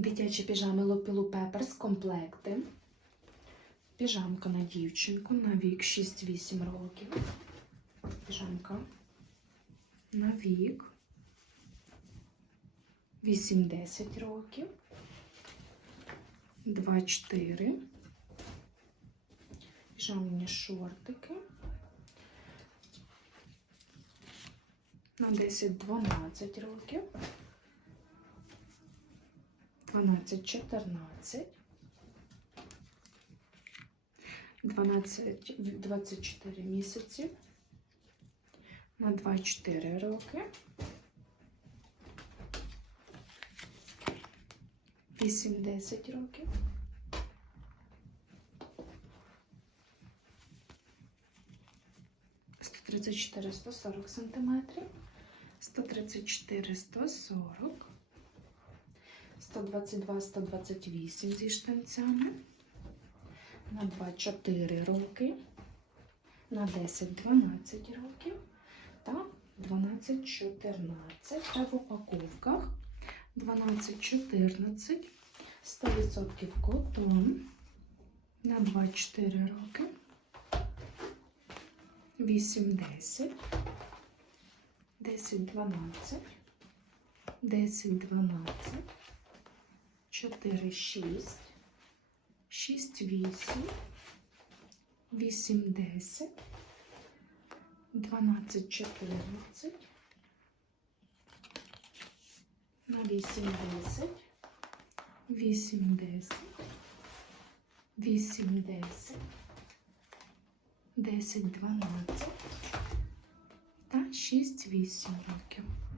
Дитячі піжами Лопілу Пеперс комплекти. Піжамка на дівчинку на вік 6-8 років. Піжамка на вік 8-10 років. 2-4. Піжамні шортики. На 10-12 років. 12, 14, 12, 24 місяці, на 24 роки, 8, 10 років, 134, 140 сантиметрів, 134, 140, 122-128 зі штанцями. На 2 4 роки, на 10 12 років. Та 12-14. Та в упаковках. 12-14, 100% котон. На 2-4 роки, 8-10, 10-12, 10-12. 4-6, 6-8, 8-10, 12-14, на 8 10, 8 10, 8 10, 10 12 та 6 8 років.